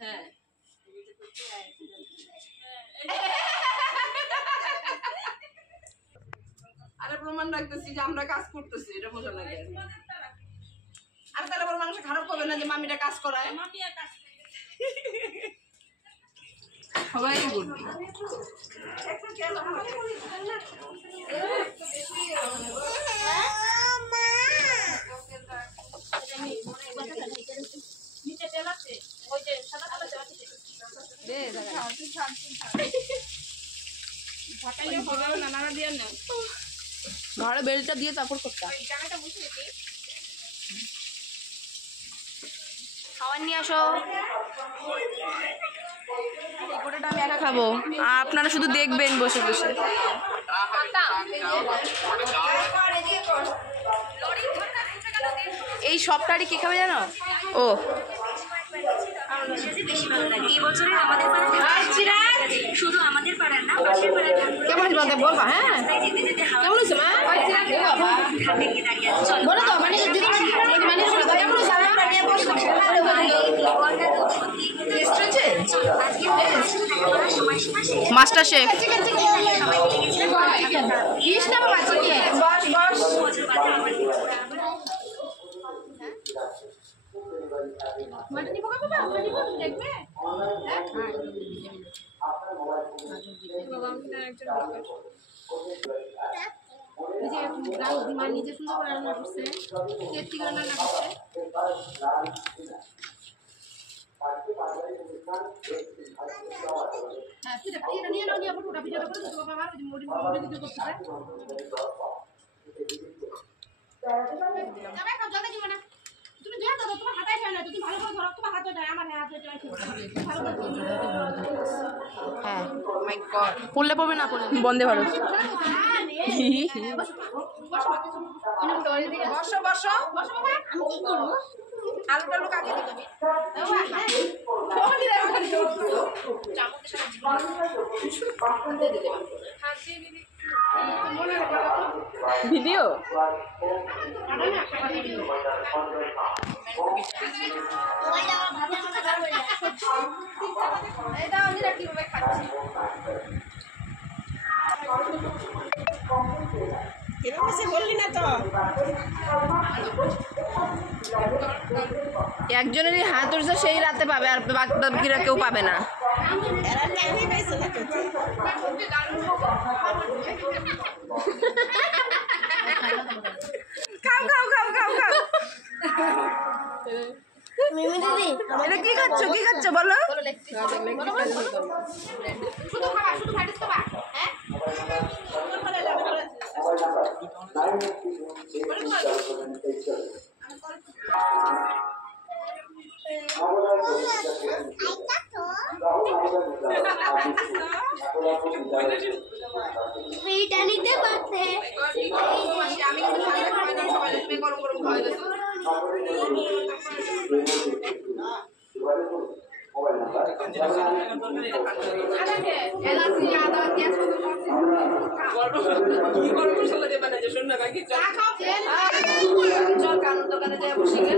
হ্যাঁ আরে প্রমাণ রাখতেছি যে আমরা কাজ করতেছি, এটা বোঝা লাগে। আর তাহলে আবার মানুষ খারাপ হবে না যে মামিটা কাজ করায়। সবাই করবে। ঘরে বেলটা দিয়ে তারপর করতাম। খাবার নিয়ে আসো। গোটাটা আমি একা খাবো, আপনারা শুধু দেখবেন বসে বসে। এই সবটারই কি খাবে জানো? ও শুধু আমাদের পাড়ার না, পাশের পাড়ার কেমন বলবা? হ্যাঁ কেমন হয়েছে মা? বলো তো মানে মাস্টার শেফ নিজে সুন্দর করে রান্না করছে, রান্না করছে। হ্যাঁ পিঠা নিয়ে নাও, নিয়ে ওটা পিঠাটা করে দিতে বাবা, মুড়ি দিতে করতে পারে। তুমি ধরে দাও, তোমার হাতায় চাই না, তুমি ভালো করে ধরো, তোমার হাতে দেয়, আমার হাতে দেয়। হ্যাঁ মাই গড, পড়লে পড়বে না পড়লে বন্ধে ভালো। বসো বসো বসো বাবা, আমি কি করবো? আলু টালু কাটিয়ে দিবি। ভিডিও একজনেরই হাত উঠছে সেই রাতে পাবে, আর বাকিরা কেউ পাবে না। খাও খাও খাও খাও খাও। এটা কি করছো, কি করছো বলো? শুধু খাবা, শুধু ফাটিস খাবা। হ্যাঁ এইটা নিতে পারতে আমি গরম গরম খাওয়াই দিচ্ছি। জল কানুর দোকানে যাই বসে গেলে